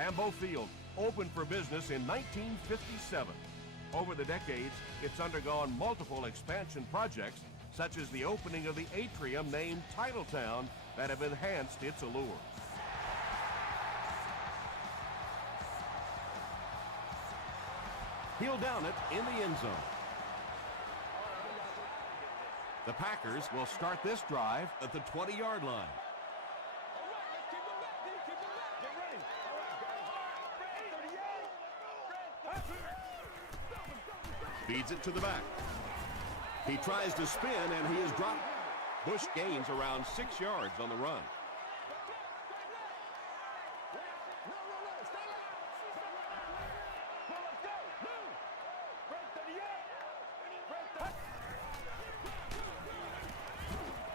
Lambeau Field opened for business in 1957. Over the decades, it's undergone multiple expansion projects, such as the opening of the atrium named Titletown, that have enhanced its allure. He'll down it in the end zone. The Packers will start this drive at the 20-yard line. Feeds it to the back. He tries to spin, and he is dropped. Bush gains around 6 yards on the run.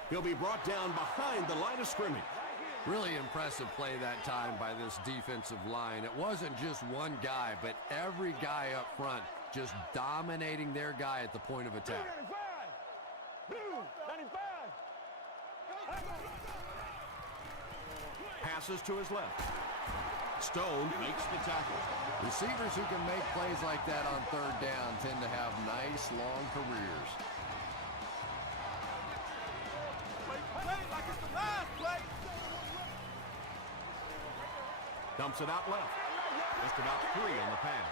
He'll be brought down behind the line of scrimmage. Really impressive play that time by this defensive line. It wasn't just one guy, but every guy up front just dominating their guy at the point of attack. Passes to his left. Stone makes the tackle. Receivers who can make plays like that on third down tend to have nice long careers. Dumps it out left. Just about 3 on the pass.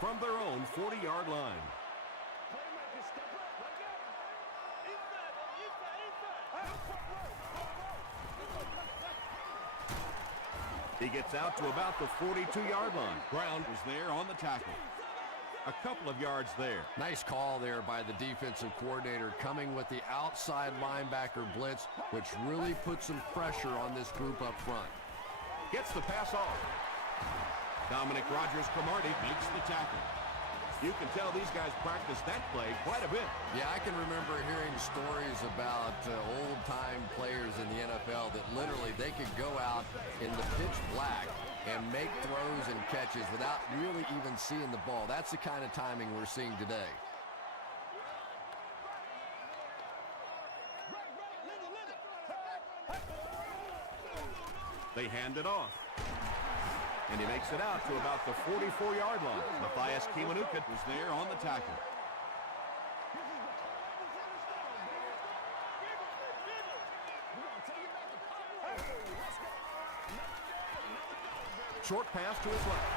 From their own 40-yard line. He gets out to about the 42-yard line. Brown was there on the tackle. A couple of yards there. Nice call there by the defensive coordinator, coming with the outside linebacker blitz, which really puts some pressure on this group up front. Gets the pass off. Dominic Rodgers-Cromartie makes the tackle. You can tell these guys practice that play quite a bit. Yeah, I can remember hearing stories about old-time players in the NFL that literally they could go out in the pitch black and make throws and catches without really even seeing the ball. That's the kind of timing we're seeing today. They hand it off. And he makes it out to about the 44-yard line. Matthias Kiwanuka was there on the tackle. Short pass to his left.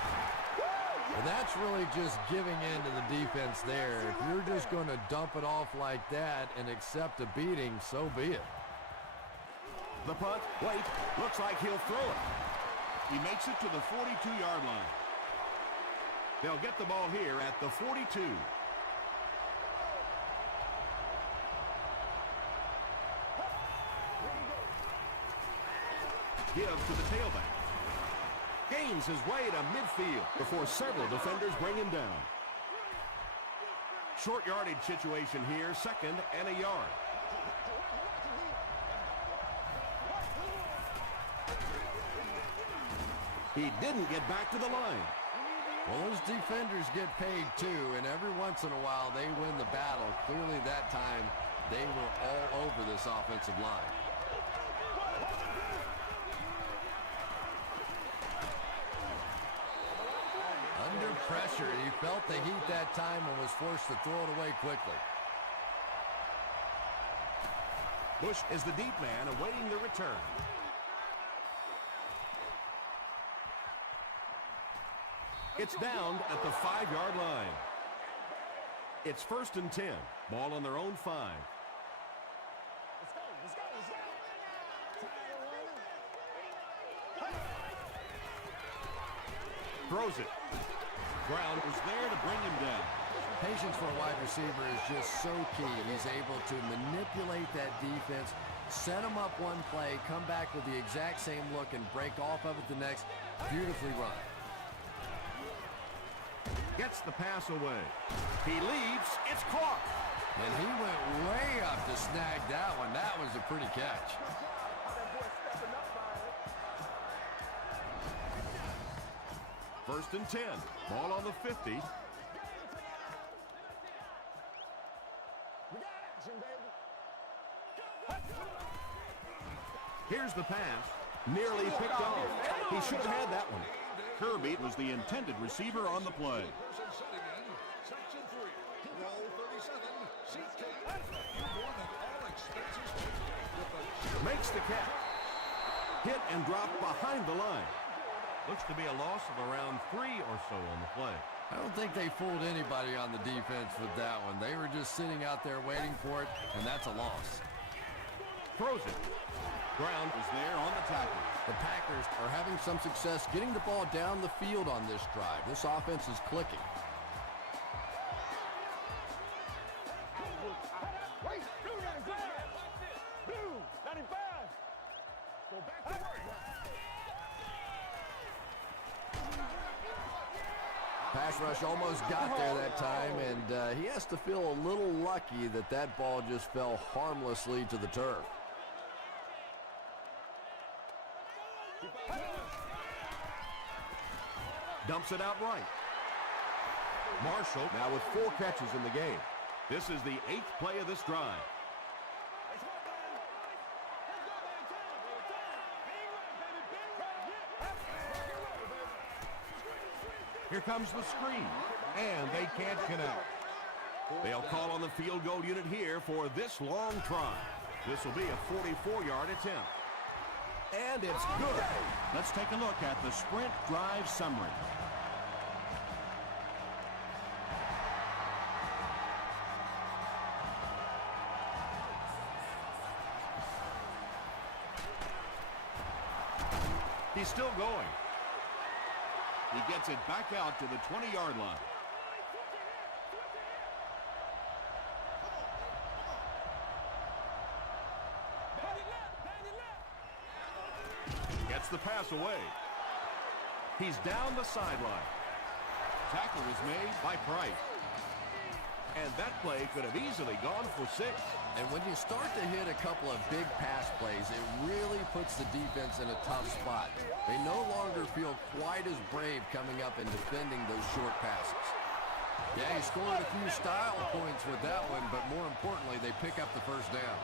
Well, that's really just giving in to the defense there. If you're just going to dump it off like that and accept a beating, so be it. The punt, wait, looks like he'll throw it. He makes it to the 42-yard line. They'll get the ball here at the 42. Give to the tailback. Gains his way to midfield before several defenders bring him down. Short yardage situation here, 2nd and a yard. He didn't get back to the line. Well, those defenders get paid too, and every once in a while they win the battle. Clearly that time they were all over this offensive line. Under pressure, he felt the heat that time and was forced to throw it away quickly. Bush is the deep man awaiting the return. It's down at the 5-yard line. It's 1st and 10. Ball on their own 5. Throws it. Brown was there to bring him down. Patience for a wide receiver is just so key. He's able to manipulate that defense, set them up one play, come back with the exact same look, and break off of it the next. Beautifully run. Gets the pass away. He leaps. It's caught. And he went way up to snag that one. That was a pretty catch. First and 10. Ball on the 50. Here's the pass. Nearly picked off. He should have had that one. Kirby was the intended receiver on the play. Makes the catch. Hit and drop behind the line. Looks to be a loss of around 3 or so on the play. I don't think they fooled anybody on the defense with that one. They were just sitting out there waiting for it, and that's a loss. Throws it. Brown was there on the tackle. The Packers are having some success getting the ball down the field on this drive. This offense is clicking. Pass rush almost got there that time, and he has to feel a little lucky that that ball just fell harmlessly to the turf. Dumps it out right. Marshall now with 4 catches in the game. This is the 8th play of this drive. Here comes the screen, and they can't connect. They'll call on the field goal unit here for this long try. This will be a 44-yard attempt. And it's good. Let's take a look at the sprint drive summary. He's still going. He gets it back out to the 20-yard line. Gets the pass away. He's down the sideline. Tackle was made by Price. And that play could have easily gone for 6. And when you start to hit a couple of big pass plays, it really puts the defense in a tough spot. They no longer feel quite as brave coming up and defending those short passes. Yeah, he scored a few style points with that one, but more importantly, they pick up the first down.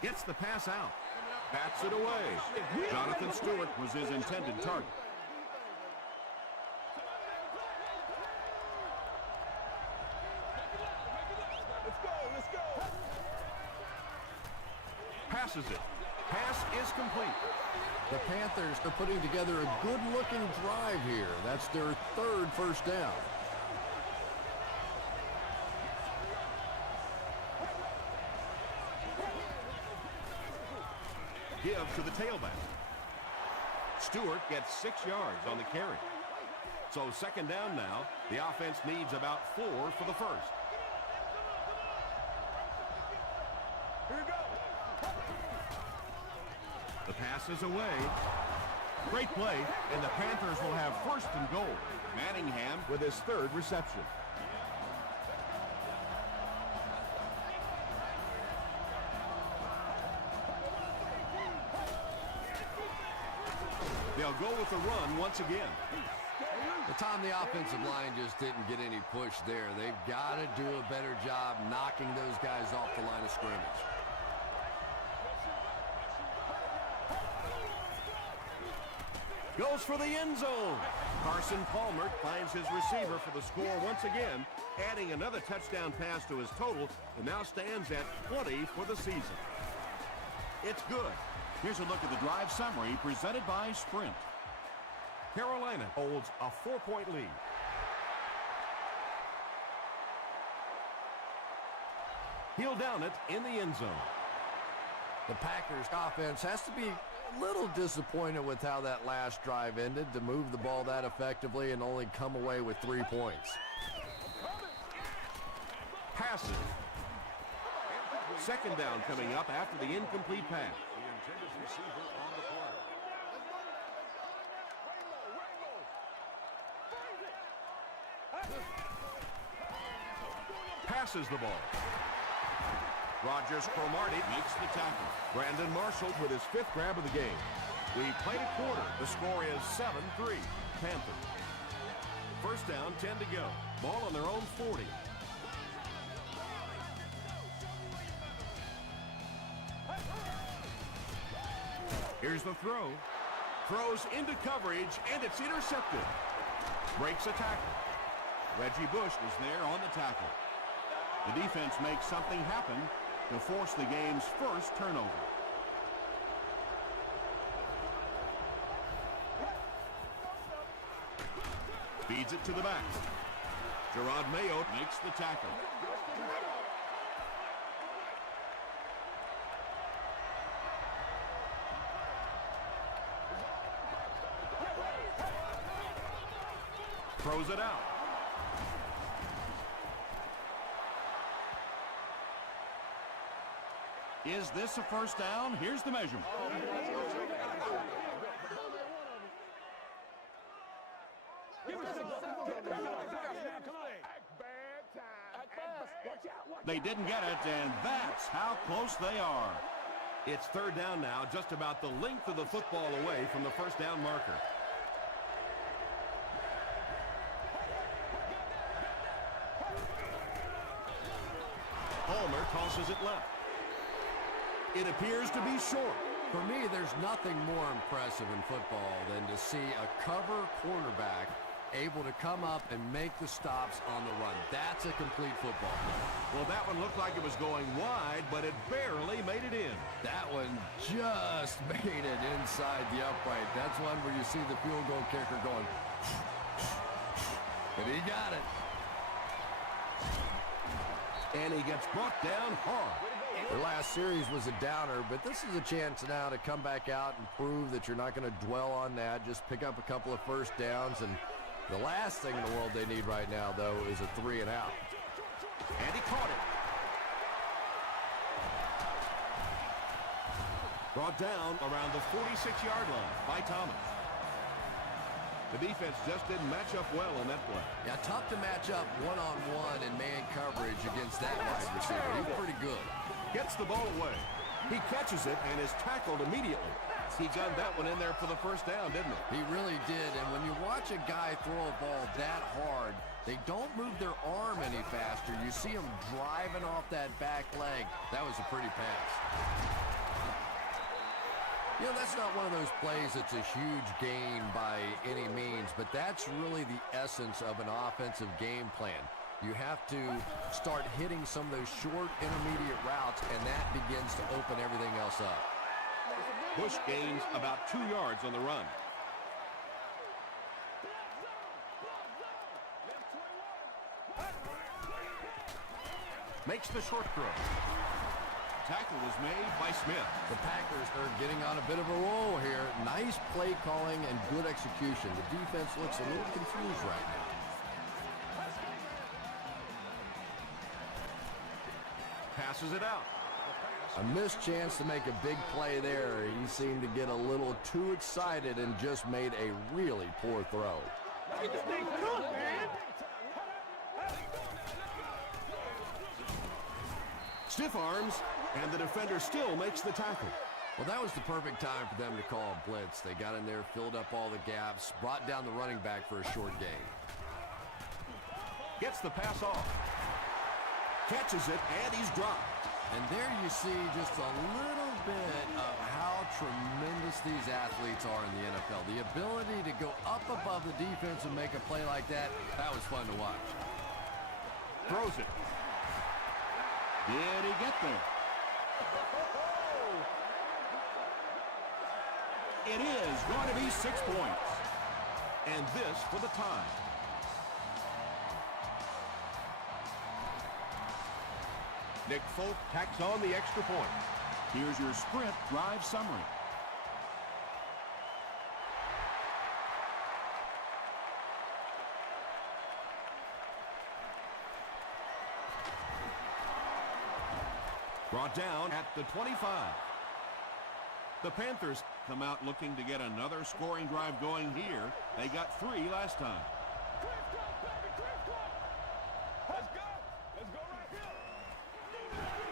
Gets the pass out. Bats it away. Jonathan Stewart was his intended target. Let's go. Passes it. Pass is complete. The Panthers are putting together a good-looking drive here. That's their 3rd first down. Give to the tailback. Stewart gets 6 yards on the carry. So 2nd down now. The offense needs about 4 for the first. Here we go. The pass is away. Great play, and the Panthers will have 1st and goal. Manningham With his 3rd reception. They'll go with the run once again. Tom, the offensive line just didn't get any push there. They've got to do a better job knocking those guys off the line of scrimmage. Goes for the end zone. Carson Palmer finds his receiver for the score once again, adding another touchdown pass to his total, and now stands at 20 for the season. It's good. Here's a look at the drive summary presented by Sprint. Carolina holds a 4-point lead. He'll down it in the end zone. The Packers offense has to be a little disappointed with how that last drive ended, to move the ball that effectively and only come away with 3 points. Passes. 2nd down coming up after the incomplete pass. Passes the ball. Rogers Cromartie makes the tackle. Brandon Marshall with his 5th grab of the game. We played a quarter. The score is 7-3, Panthers. First down, 10 to go. Ball on their own 40. Here's the throw. Throws into coverage, and it's intercepted. Breaks a tackle. Reggie Bush was there on the tackle. The defense makes something happen to force the game's first turnover. Feeds it to the back. Gerard Mayo Makes the tackle. throws it out. Is this a first down? Here's the measurement. They didn't get it, and that's how close they are. It's third down now, just about the length of the football away from the first down marker. Palmer tosses it left. It appears to be short. For me, there's nothing more impressive in football than to see a cover quarterback able to come up and make the stops on the run. That's a complete football play. Well, that one looked like it was going wide, but it barely made it in. That one just made it inside the upright. That's one where you see the field goal kicker going, and he got it. And he gets brought down hard. The last series was a downer, but this is a chance now to come back out and prove that you're not going to dwell on that. Just pick up a couple of first downs, and the last thing in the world they need right now, though, is a 3 and out. And he caught it. Brought down around the 46-yard line by Thomas. The defense just didn't match up well on that play. Yeah, tough to match up one-on-one in man coverage against that wide receiver. He's pretty good. Gets the ball away. He catches it and is tackled immediately. He got that one in there for the first down, didn't he? He really did. And when you watch a guy throw a ball that hard, they don't move their arm any faster. You see him driving off that back leg. That was a pretty pass. You know, that's not one of those plays that's a huge gain by any means, but that's really the essence of an offensive game plan. You have to start hitting some of those short intermediate routes, and that begins to open everything else up. Bush gains about 2 yards on the run. Makes the short throw. Tackle was made by Smith. The Packers are getting on a bit of a roll here. Nice play calling and good execution. The defense looks a little confused right now. Passes it out. A missed chance to make a big play there. He seemed to get a little too excited and just made a really poor throw. Stiff arms, and the defender still makes the tackle. Well, that was the perfect time for them to call a blitz. They got in there, filled up all the gaps, brought down the running back for a short gain. Gets the pass off. Catches it, and he's dropped. And there you see just a little bit of how tremendous these athletes are in the NFL. The ability to go up above the defense and make a play like that, that was fun to watch. Throws it. Did he get there? It is going to be 6 points. And this for the tie. Nick Folk tacks on the extra point. Here's your sprint drive summary. Brought down at the 25. The Panthers come out looking to get another scoring drive going here. They got 3 last time.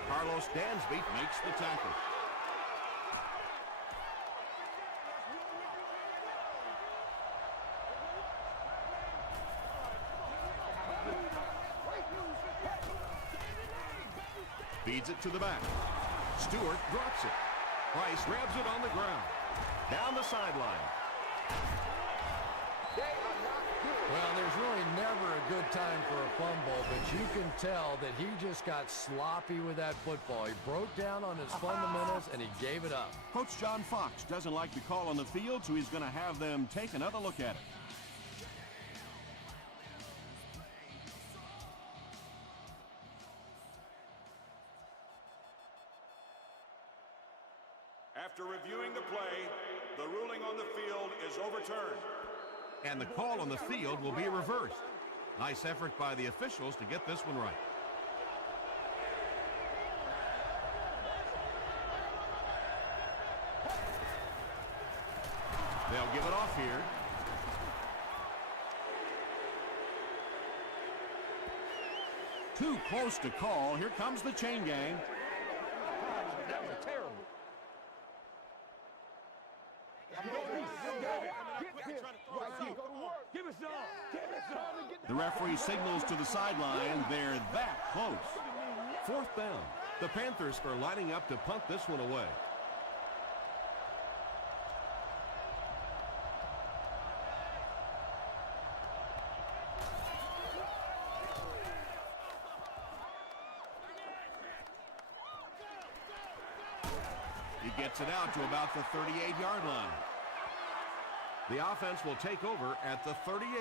Carlos Dansby makes the tackle. Feeds it to the back. Stewart drops it. Price grabs it on the ground. Down the sideline. Well, there's really never a good time for a fumble, but you can tell that he just got sloppy with that football. He broke down on his fundamentals, and he gave it up. Coach John Fox doesn't like the call on the field, so he's going to have them take another look at it. After reviewing the play, the ruling on the field is overturned. And the call on the field will be reversed. Nice effort by the officials to get this one right. They'll give it off here. Too close to call. Here comes the chain gang. That was terrible. The referee signals to the sideline. They're that close. Fourth down. The Panthers are lining up to punt this one away. He gets it out to about the 38-yard line. The offense will take over at the 38.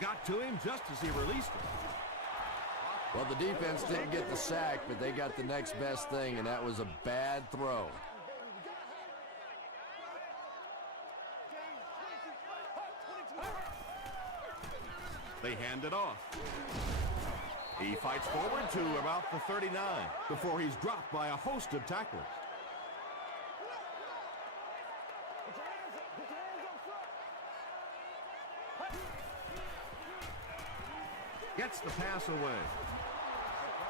Got to him just as he released it. Well, the defense didn't get the sack, but they got the next best thing, and that was a bad throw. They hand it off. He fights forward to about the 39 before he's dropped by a host of tacklers. Gets the pass away.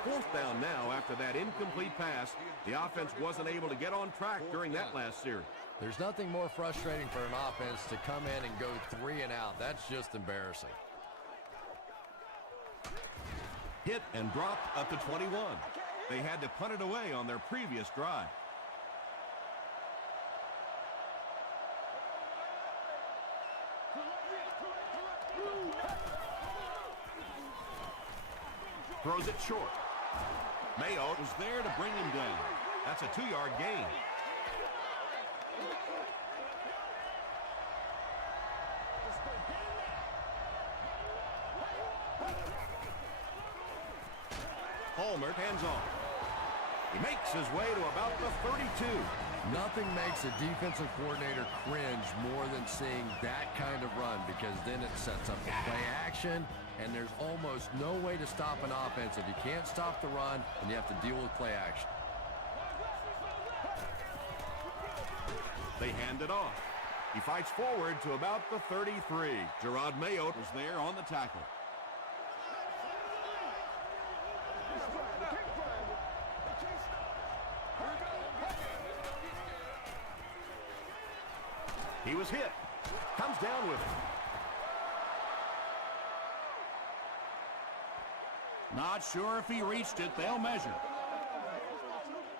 Fourth down now after that incomplete pass. The offense wasn't able to get on track during that last series. There's nothing more frustrating for an offense to come in and go 3 and out. That's just embarrassing. Hit and dropped up to 21. They had to punt it away on their previous drive. Throws it short. Mayo was there to bring him down. That's a 2-yard gain. Palmer hands off. He makes his way to about the 32. Nothing makes a defensive coordinator cringe more than seeing that kind of run, because then it sets up the play action, and there's almost no way to stop an offense if you can't stop the run and you have to deal with play action. They hand it off. He fights forward to about the 33. Gerard Mayo was there on the tackle. He was hit. Comes down with it. Not sure if he reached it. They'll measure.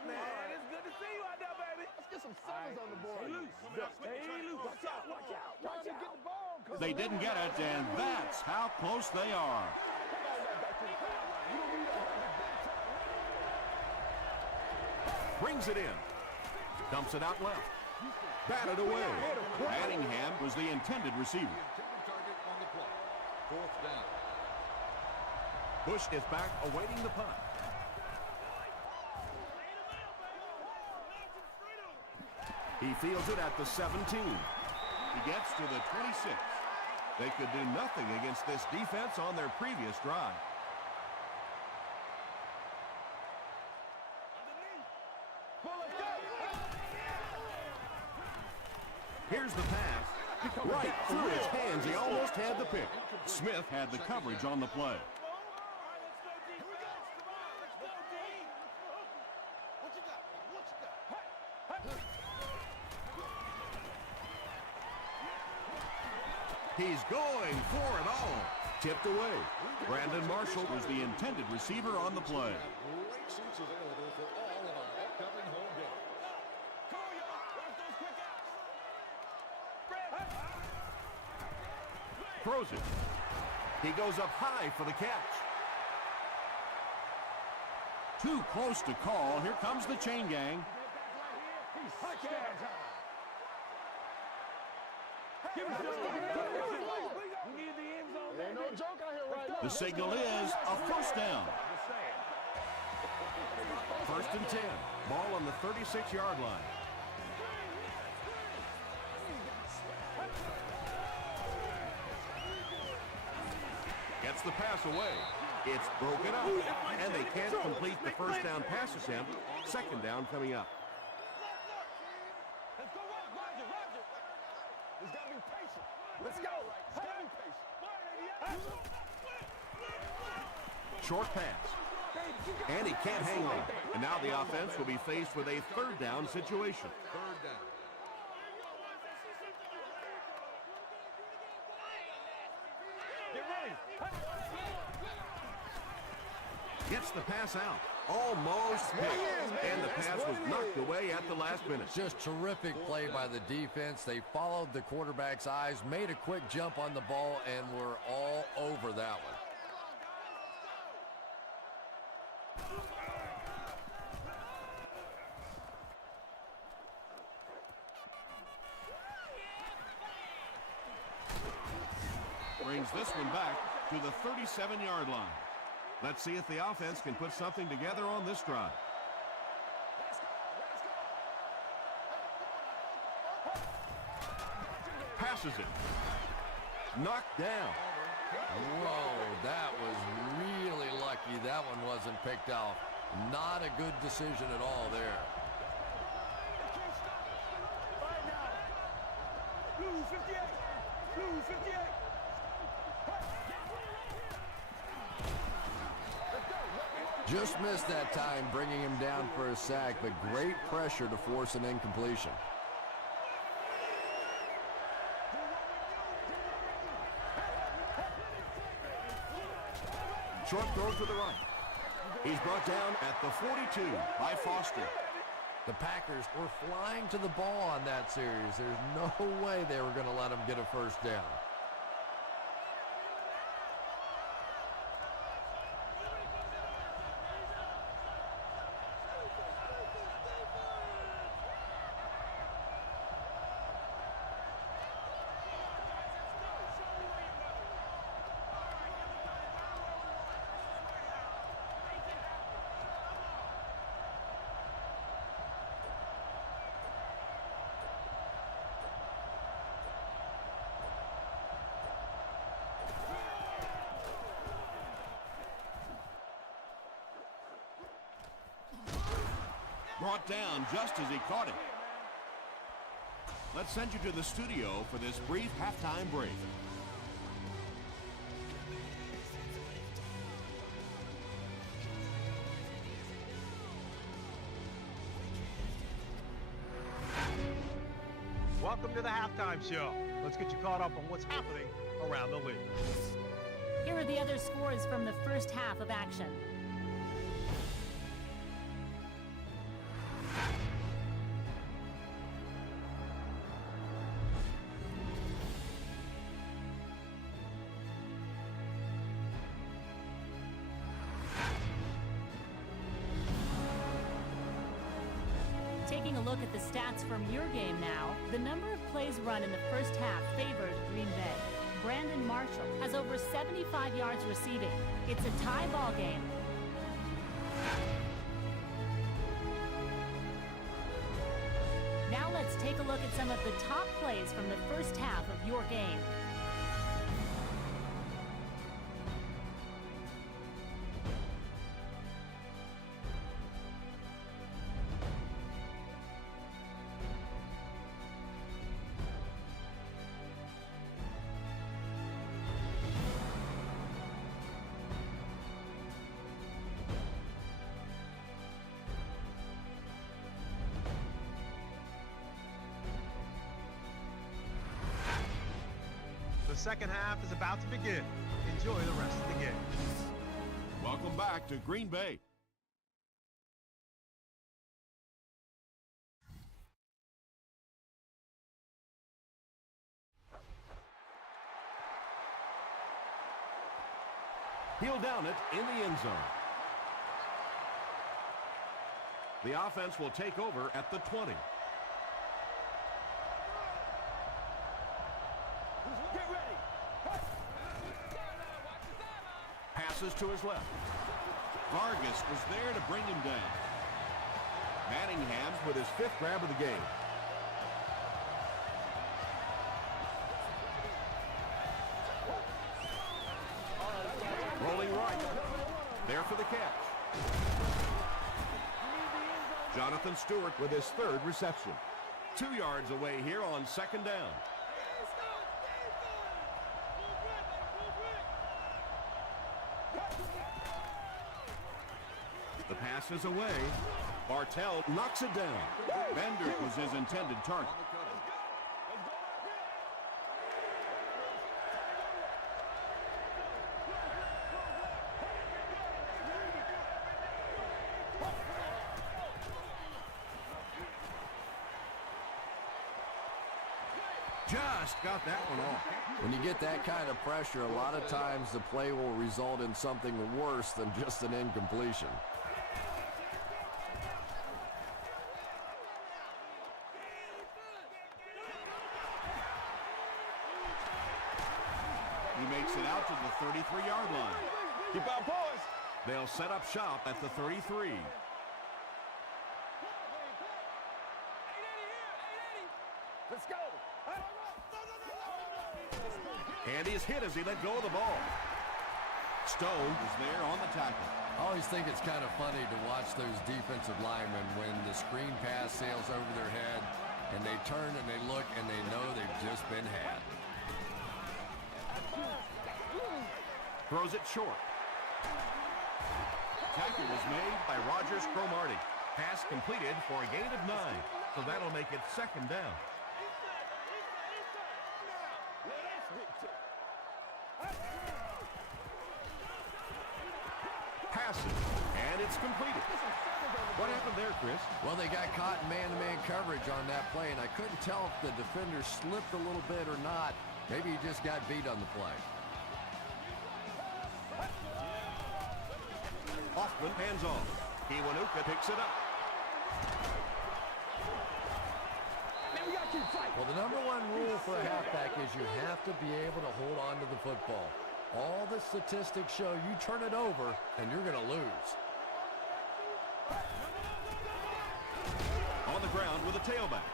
Man, it's good to see you out there, baby. Let's get some sevens on the board. Stay loose. Watch out. Watch out. Watch out. They didn't get it, and that's how close they are. Brings it in. Dumps it out left. Batted away. Manningham was the intended receiver. Target on the play. Fourth down. Bush is back awaiting the punt. He fields it at the 17. He gets to the 26. They could do nothing against this defense on their previous drive. Here's the pass. Right through his hands. He almost had the pick. Smith had the coverage on the play. He's going for it all. Tipped away. Brandon Marshall was the intended receiver on the play. Great seats available for all of our upcoming home games. Come on, y'all. Watch those quick outs. throws it. He goes up high for the catch. Too close to call. Here comes the chain gang. The signal is a first down. First and 10. Ball on the 36-yard line. Gets the pass away. It's broken up, and they can't complete the first down pass attempt. Second down coming up. Let's go, Roger. He's got to be patient. Let's go. He's got to be patient. Short pass. And he can't hang on. And now the offense will be faced with a third down situation. Third down. Get ready. Gets the pass out. Almost hit. And the pass was knocked away at the last minute. Just terrific play by the defense. They followed the quarterback's eyes, made a quick jump on the ball, and were all over that one. Brings this one back to the 37-yard line. Let's see if the offense can put something together on this drive. Passes it. Knocked down. Whoa, that was really lucky that one wasn't picked off. Not a good decision at all there. Blue 58. Blue 58. Just missed that time, bringing him down for a sack, but great pressure to force an incompletion. Short throw to the right. He's brought down at the 42 by Foster. The Packers were flying to the ball on that series. There's no way they were going to let him get a first down. Brought down just as he caught it. Let's send you to the studio for this brief halftime break. Welcome to the halftime show. Let's get you caught up on what's happening around the league. Here are the other scores from the first half of action. Taking a look at the stats from your game now, the number of plays run in the first half favored Green Bay. Brandon Marshall has over 75 yards receiving. It's a tie ball game. Now let's take a look at some of the top plays from the first half of your game. second half is about to begin. Enjoy the rest of the game. Welcome back to Green Bay. He'll down it in the end zone. The offense will take over at the 20. Get ready. Passes to his left. Vargas was there to bring him down. Manningham with his 5th grab of the game. Rolling right. There for the catch. Jonathan Stewart with his 3rd reception. 2 yards away here on 2nd down. The pass is away. Bartell knocks it down. Bender was his intended target. Just got that one off. When you get that kind of pressure, a lot of times the play will result in something worse than just an incompletion. He makes it out to the 33-yard line. Keep our boys. They'll set up shop at the 33. Let's go. And he's hit as he let go of the ball. Stone is there on the tackle. I always think it's kind of funny to watch those defensive linemen when the screen pass sails over their head and they turn and they look and they know they've just been had. Throws it short. Tackle was made by Rogers Cromartie. Pass completed for a gain of 9. So that'll make it 2nd down. Passes, and it's completed. What happened there, Chris? Well, they got caught in man-to-man coverage on that play, and I couldn't tell if the defender slipped a little bit or not. Maybe he just got beat on the play. Hoffman hands off. Kiwanuka picks it up. Well, the number 1 rule for a halfback is you have to be able to hold on to the football. All the statistics show you turn it over and you're going to lose. On the ground with a tailback.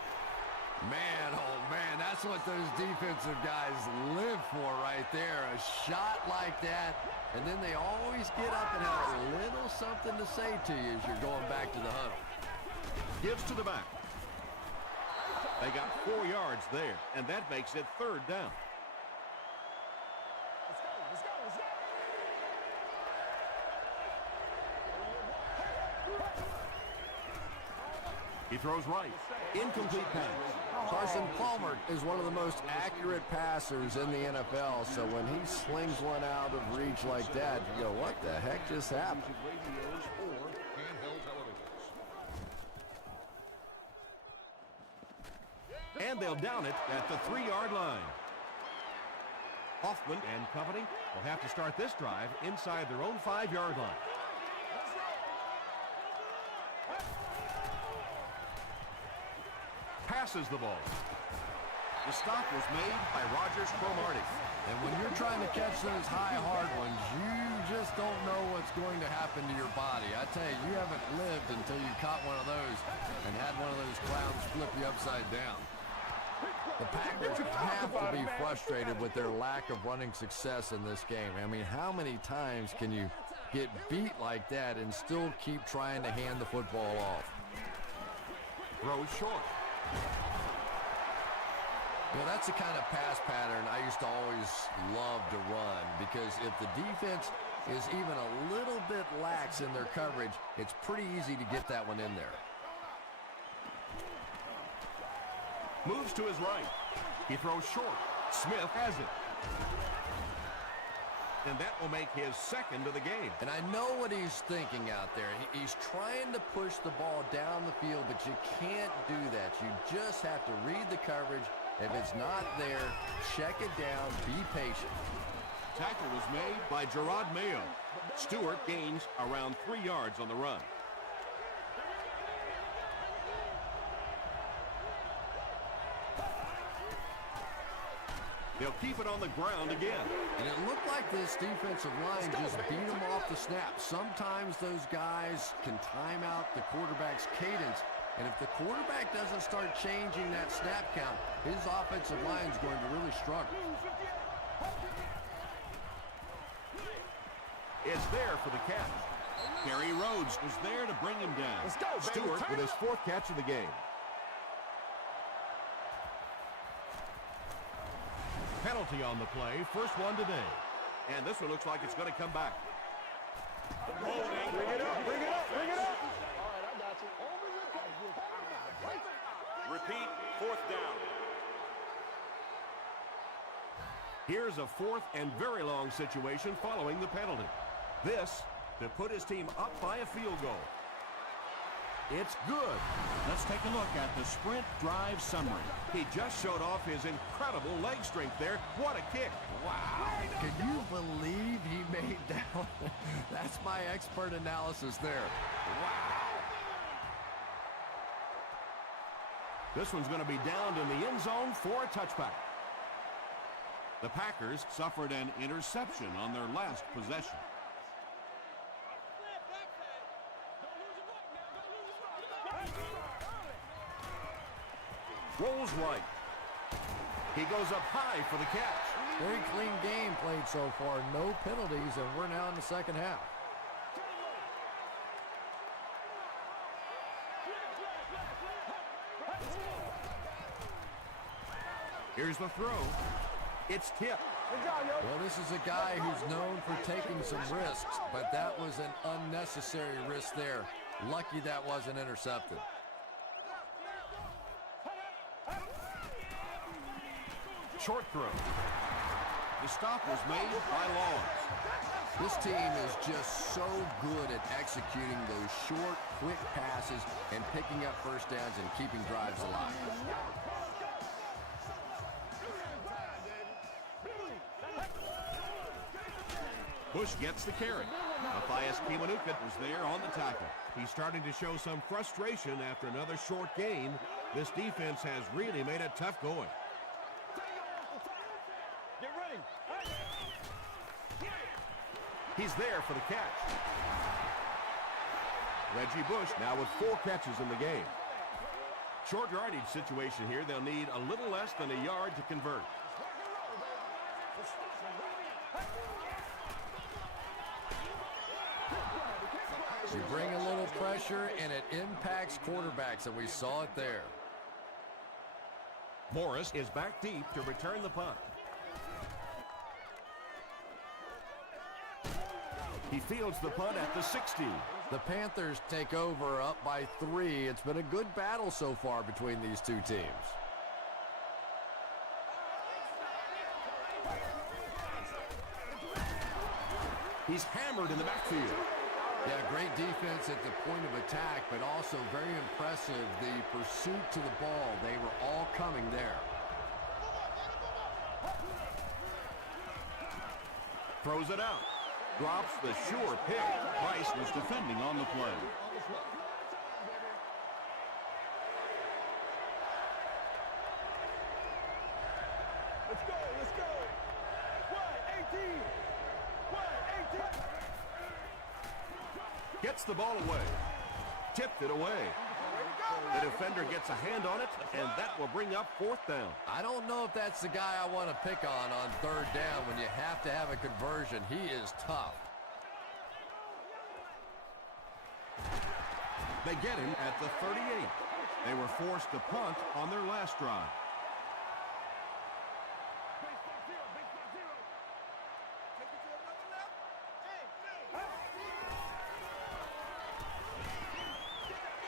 Man, oh man, that's what those defensive guys live for right there. A shot like that, and then they always get up and have a little something to say to you as you're going back to the huddle. Gives to the back. They got 4 yards there, and that makes it 3rd down. He throws right. Incomplete pass. Carson Palmer is one of the most accurate passers in the NFL, so when he slings one out of reach like that, you go, what the heck just happened? And they'll down it at the 3-yard line. Hoffman and company will have to start this drive inside their own 5-yard line. Passes the ball. The stop was made by Rogers Cromartie. And when you're trying to catch those high, hard ones, you just don't know what's going to happen to your body. I tell you, you haven't lived until you caught one of those and had one of those clowns flip you upside down. The Packers have to be frustrated with their lack of running success in this game. I mean, how many times can you get beat like that and still keep trying to hand the football off? Throws short. You know, that's the kind of pass pattern I used to always love to run, because if the defense is even a little bit lax in their coverage, it's pretty easy to get that one in there. Moves to his right. He throws short. Smith has it. And that will make his second of the game. And I know what he's thinking out there. He's trying to push the ball down the field, but you can't do that. You just have to read the coverage. If it's not there, check it down, be patient. Tackle was made by Gerard Mayo. Stewart gains around 3 yards on the run. They'll keep it on the ground again. And it looked like this defensive line just beat them off the snap. Sometimes those guys can time out the quarterback's cadence. And if the quarterback doesn't start changing that snap count, his offensive line is going to really struggle. It's there for the catch. Kerry Rhodes was there to bring him down. Let's go, baby. Stewart with his 4th catch of the game. Penalty on the play, first one today. And this one looks like it's going to come back. Holding. Bring it up, bring it up, bring it up. All right, I got you. Repeat, 4th down. Here's a 4th and very long situation following the penalty. This to put his team up by a field goal. It's good. Let's take a look at the sprint drive summary. He just showed off his incredible leg strength there. What a kick. Wow. Can you believe he made that? That's my expert analysis there. Wow. This one's going to be downed in the end zone for a touchback. The Packers suffered an interception on their last possession. Rolls right. He goes up high for the catch. Very clean game played so far. No penalties, and we're now in the second half. Here's the throw. It's tipped. Well, this is a guy who's known for taking some risks, but that was an unnecessary risk there. Lucky that wasn't intercepted. Short throw. The stop was made by Lawrence. This team is just so good at executing those short, quick passes and picking up first downs and keeping drives alive. Bush gets the carry. Matthias Kiwanuka Was there on the tackle. He's starting to show some frustration after another short gain. This defense has really made it tough going. Get ready. He's there for the catch. Reggie Bush now with 4 catches in the game. Short yardage situation here. They'll need a little less than a yard to convert. You bring a little pressure, and it impacts quarterbacks, and we saw it there. Morris is back deep to return the punt. He fields the punt at the 60. The Panthers take over up by 3. It's been a good battle so far between these two teams. He's hammered in the backfield. Yeah, great defense at the point of attack, but also very impressive the pursuit to the ball. They were all coming there. Throws it out. Drops the sure pick. Price was defending on the play. Let's go, let's go. 1-18. 1-18. Gets the ball away. Tipped it away. The defender gets a hand on it, and that will bring up 4th down. I don't know if that's the guy I want to pick on 3rd down when you have to have a conversion. He is tough. They get him at the 38. They were forced to punt on their last drive.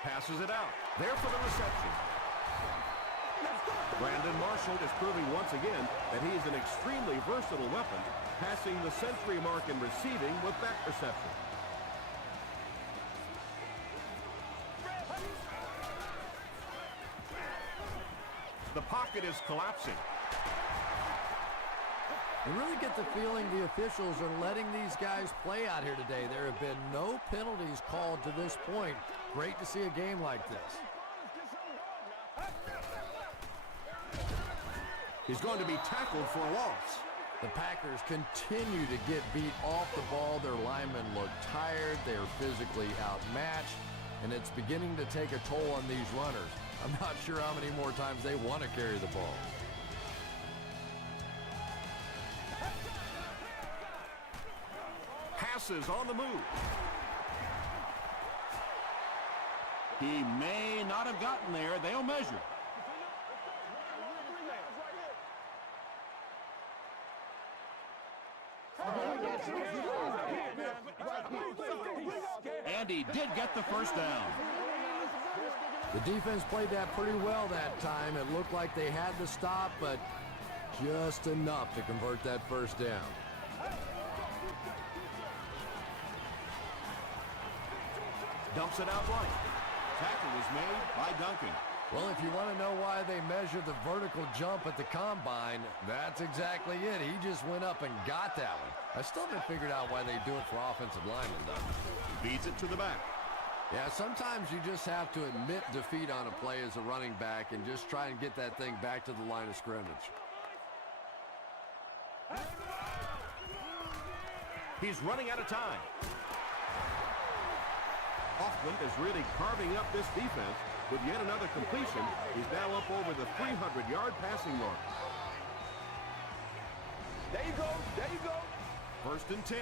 Passes it out. There for the reception. Brandon Marshall is proving once again that he is an extremely versatile weapon, passing the century mark in receiving with that reception. The pocket is collapsing. You really get the feeling the officials are letting these guys play out here today. There have been no penalties called to this point. Great to see a game like this. He's going to be tackled for a loss. The Packers continue to get beat off the ball. Their linemen look tired. They are physically outmatched, and it's beginning to take a toll on these runners. I'm not sure how many more times they want to carry the ball. Passes on the move. He may not have gotten there. They'll measure. And he did get the first down. The defense played that pretty well that time. It looked like they had the stop, but just enough to convert that first down. Dumps it out right. Tackle was made by Duncan. Well, if you want to know why they measure the vertical jump at the combine, that's exactly it. He just went up and got that one. I still haven't figured out why they do it for offensive linemen, though. Feeds it to the back. Yeah, sometimes you just have to admit defeat on a play as a running back and just try and get that thing back to the line of scrimmage. He's running out of time. Hoffman is really carving up this defense with yet another completion. He's now up over the 300-yard passing mark. There you go. There you go. 1st and 10.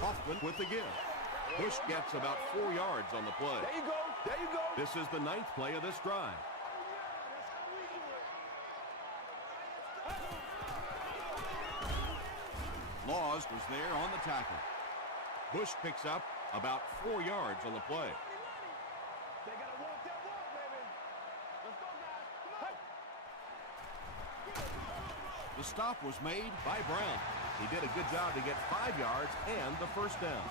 Hoffman with the give. Bush gets about 4 yards on the play. There you go. There you go. This is the 9th play of this drive. Laws was there on the tackle. Bush picks up about 4 yards on the play. They got to walk that walk, baby. Let's go, guys. Come on. The stop was made by Brown. He did a good job to get 5 yards and the first down.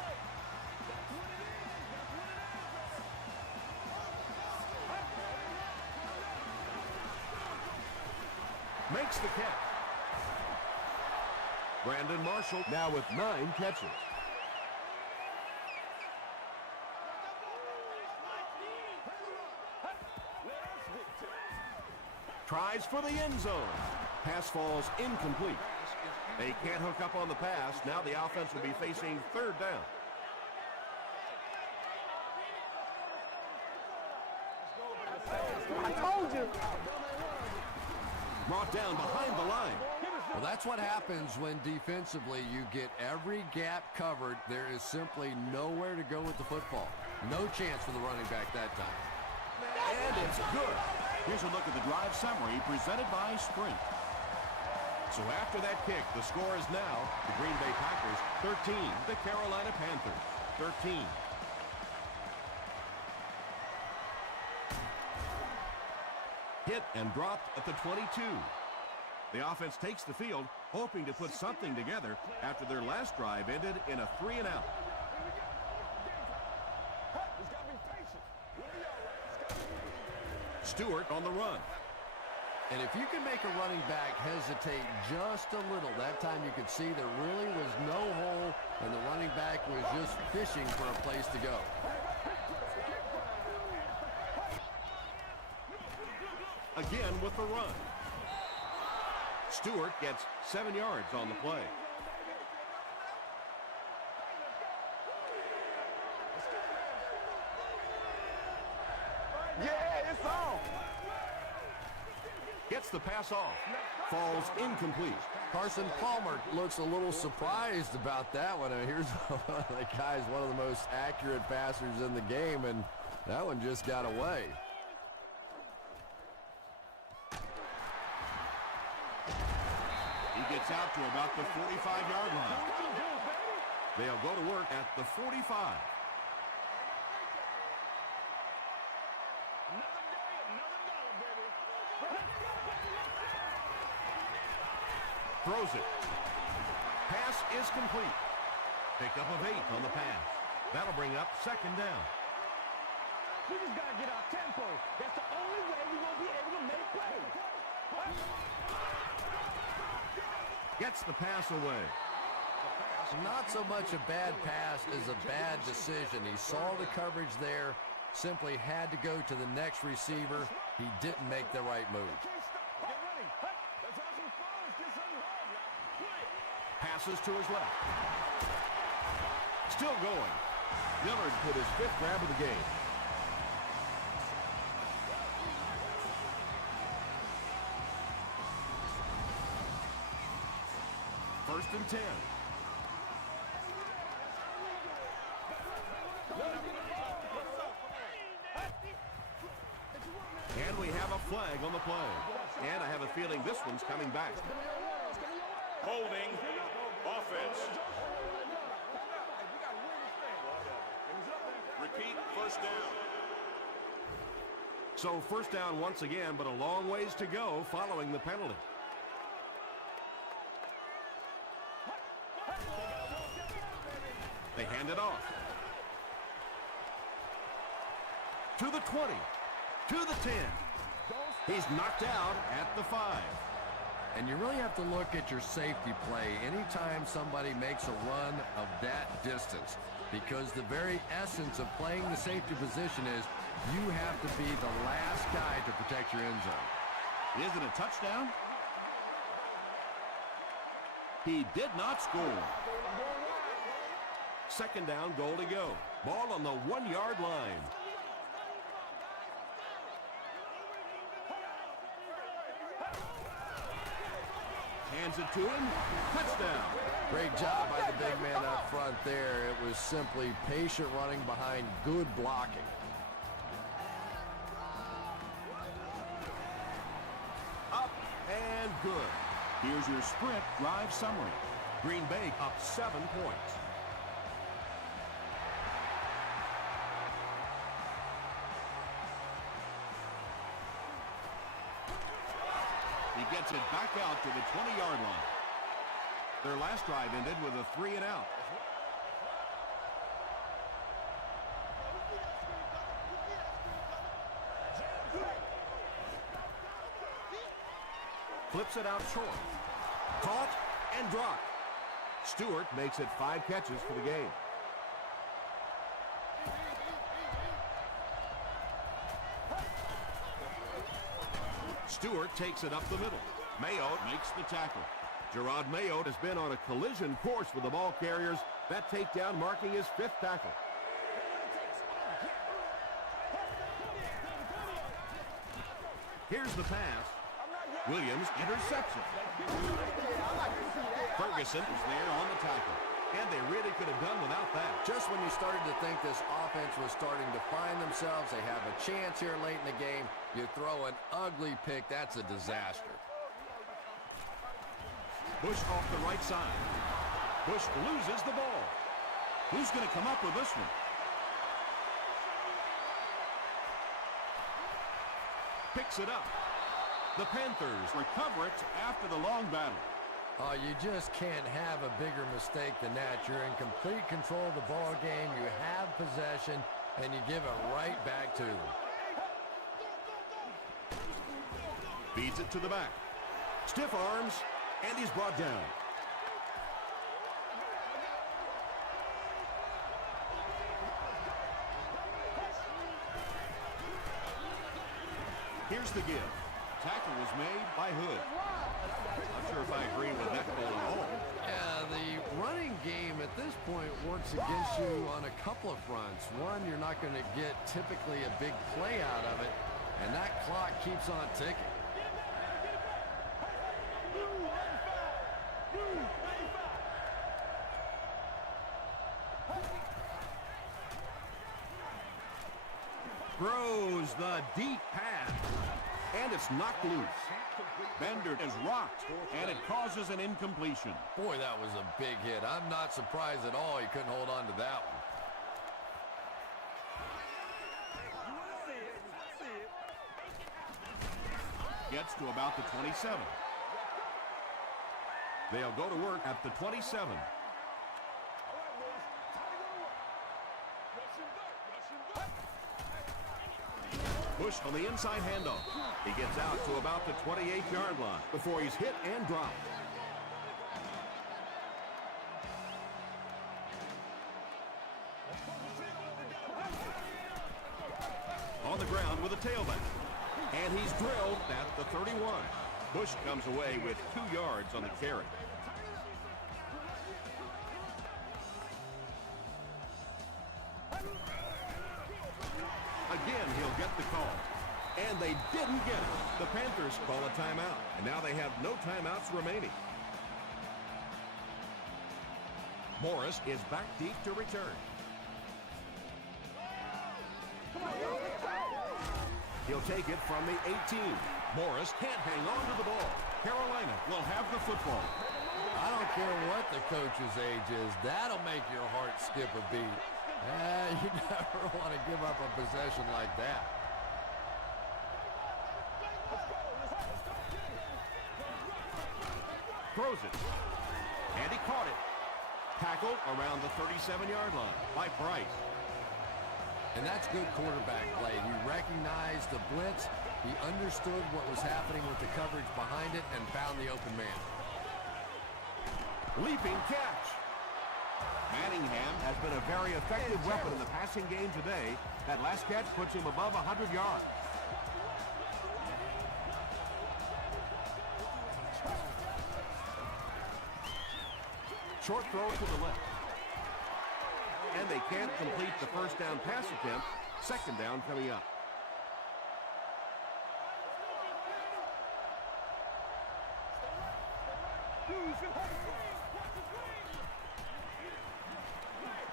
Makes the catch. Brandon Marshall now with 9 catches. Tries for the end zone. Pass falls incomplete. They can't hook up on the pass. Now the offense will be facing 3rd down. I told you. Brought down behind the line. Well, that's what happens when defensively you get every gap covered. There is simply nowhere to go with the football. No chance for the running back that time. And it's good. Here's a look at the drive summary presented by Sprint. So after that kick, the score is now the Green Bay Packers 13, the Carolina Panthers 13. Hit and dropped at the 22. The offense takes the field, hoping to put something together after their last drive ended in a 3-and-out. Stewart on the run. And if you can make a running back hesitate just a little, that time you could see there really was no hole, and the running back was just fishing for a place to go. Again with the run. Stewart gets 7 yards on the play. Yeah, it's on. Gets the pass off. Falls incomplete. Carson Palmer looks a little surprised about that one. Here's one of the guys, one of the most accurate passers in the game, and that one just got away. He gets out to about the 45-yard line. They'll go to work at the 45. Throws it. Pass is complete. Pickup of 8 on the pass. That'll bring up second down. We just got to get our tempo. That's the only way we're going to be able to make plays. Gets the pass away. Not so much a bad pass as a bad decision. He saw the coverage there, simply had to go to the next receiver. He didn't make the right move. Passes to his left. Still going. Dillard put his 5th grab of the game. First and 10. And we have a flag on the play. And I have a feeling this one's coming back. Holding offense. Repeat, first down. So first down once again, but a long ways to go following the penalty. They hand it off. To the 20. To the 10. He's knocked out at the 5. And you really have to look at your safety play anytime somebody makes a run of that distance, because the very essence of playing the safety position is you have to be the last guy to protect your end zone. Is it a touchdown? He did not score. Second down, goal to go. Ball on the 1-yard line. Hands it to him. Touchdown. Great job by the big man up front there. It was simply patient running behind good blocking. Up and good. Here's your sprint drive summary. Green Bay up 7 points. He gets it back out to the 20-yard line. Their last drive ended with a 3-and-out. Flips it out short. Caught and dropped. Stewart makes it 5 catches for the game. Stewart takes it up the middle. Mayotte Makes the tackle. Gerard Mayotte has been on a collision course with the ball carriers. That takedown marking his 5th tackle. Here's the pass. Williams intercepts it. Ferguson is there on the tackle. And they really could have done without that. Just when you started to think this offense was starting to find themselves, they have a chance here late in the game, you throw an ugly pick, that's a disaster. Bush off the right side. Bush loses the ball. Who's going to come up with this one? Picks it up. The Panthers Recover it after the long battle. Oh, you just can't have a bigger mistake than that. You're in complete control of the ball game. You have possession, and you give it right back to them. feeds it to the back. Stiff arms, and he's brought down. Here's the give. Tackle was made by Hood. Not sure if I agree with that call at all. Yeah, the running game at this point works against you on a couple of fronts. One, you're not going to get typically a big play out of it, and that clock keeps on ticking. Throws the deep pass. And it's knocked loose. Bender is rocked, and it causes an incompletion. Boy, that was a big hit. I'm not surprised at all he couldn't hold on to that one. Gets to about the 27. They'll go to work at the 27. Bush on the inside handoff. He gets out to about the 28-yard line before he's hit and dropped. On the ground with a tailback. And he's drilled at the 31. Bush comes away with 2 yards on the carry. Again, he'll get the call. And they didn't get it. The Panthers call a timeout. And now they have no timeouts remaining. Morris is back deep to return. He'll take it from the 18. Morris can't hang on to the ball. Carolina will have the football. I don't care what the coach's age is. That'll make your heart skip a beat. You never want to give up a possession like that. Throws it. And he caught it. Tackled around the 37-yard line by Price. And that's good quarterback play. He recognized the blitz. He understood what was happening with the coverage behind it and found the open man. Leaping catch. Manningham has been a very effective weapon in the passing game today. That last catch puts him above 100 yards. Short throw to the left. And they can't complete the first down pass attempt. Second down coming up.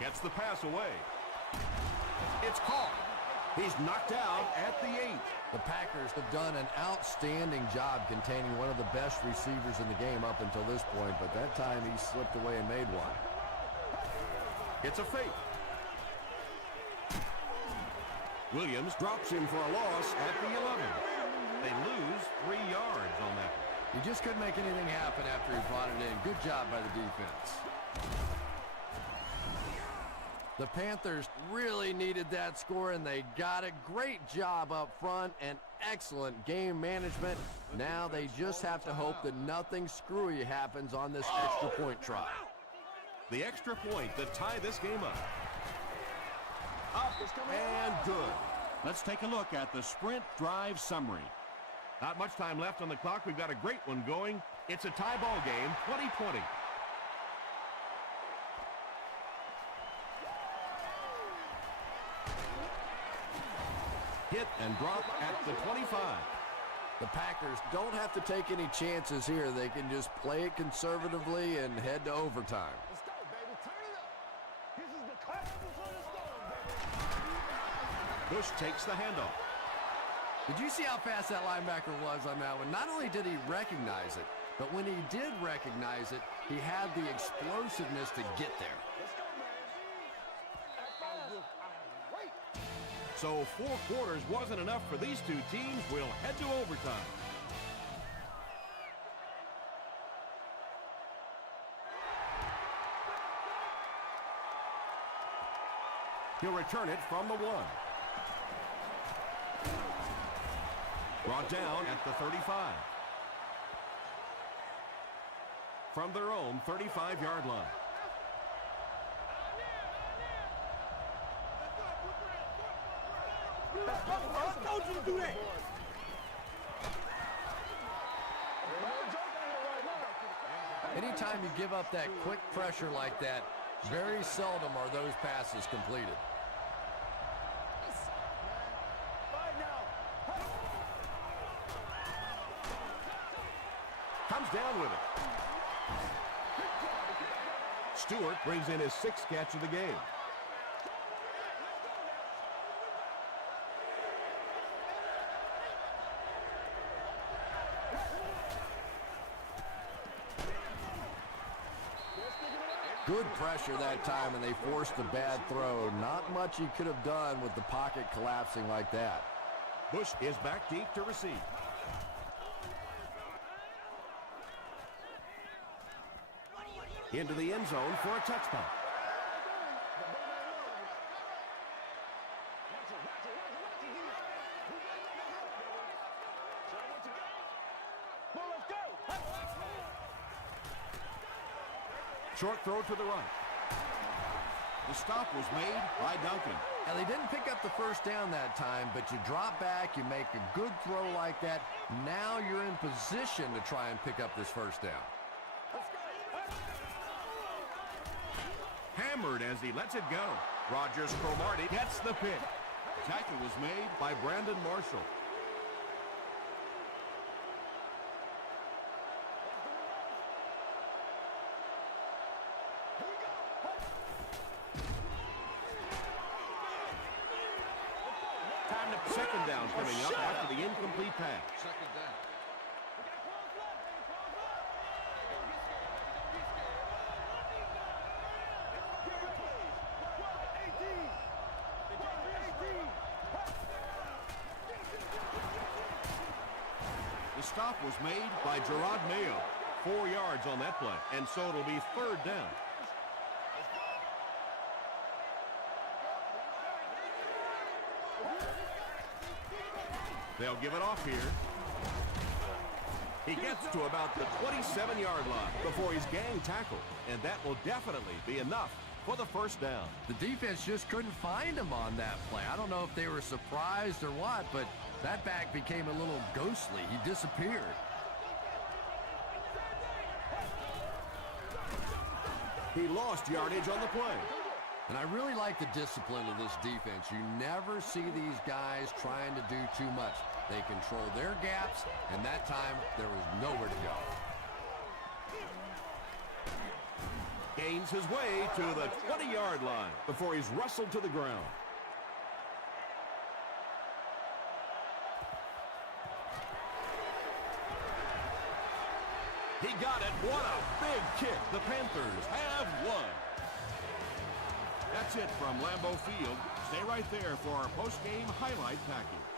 Gets the pass away. It's caught. He's knocked out at the 8. The Packers have done an outstanding job containing one of the best receivers in the game up until this point, but that time he slipped away and made one. It's a fake. Williams drops him for a loss at the 11. They lose 3 yards on that. He just couldn't make anything happen after he brought it in. Good job by the defense. The Panthers really needed that score, and they got it. Great job up front and excellent game management. Now they just have to hope that nothing screwy happens on this extra point try. The extra point to tie this game up. Up and good. Let's take a look at the sprint drive summary. Not much time left on the clock. We've got a great one going. It's a tie ball game, 20-20. Hit and drop at the 25. The Packers don't have to take any chances here. They can just play it conservatively and head to overtime. Let's go, baby. Turn it up. This is the calm before the storm, baby. Bush takes the handoff. Did you see how fast that linebacker was on that one? Not only did he recognize it, but when he did recognize it, he had the explosiveness to get there. Let's go, man. Wait. So 4 quarters wasn't enough for these two teams. We'll head to overtime. He'll return it from the 1. Brought down at the 35. From their own 35-yard line. I told you to do that. Anytime you give up that quick pressure like that, very seldom are those passes completed. Comes down with it. Stewart brings in his 6th catch of the game. pressure that time, and they forced a bad throw. Not much he could have done with the pocket collapsing like that. Bush is back deep to receive. Into the end zone for a touchdown. Short throw to the right. The stop was made by Duncan. And they didn't pick up the first down that time, but you drop back, you make a good throw like that. Now you're in position to try and pick up this first down. Hammered as he lets it go. Rogers Cromartie gets the pick. Tackle was made By Brandon Marshall. Second down coming up after the incomplete pass. Second down. The stop was made by Gerard Mayo. 4 yards on that play, and so it'll be third down. They'll give it off here. He gets to about the 27-yard line before he's gang tackled, and that will definitely be enough for the first down. The defense just couldn't find him on that play. I don't know if they were surprised or what, but that back became a little ghostly. He disappeared. He lost yardage on the play. And I really like the discipline of this defense. You never see these guys trying to do too much. They control their gaps, and that time there was nowhere to go. Gains his way to the 20-yard line before he's wrestled to the ground. He got it. What a big kick. The Panthers have won. That's it from Lambeau Field. Stay right there for our post-game highlight package.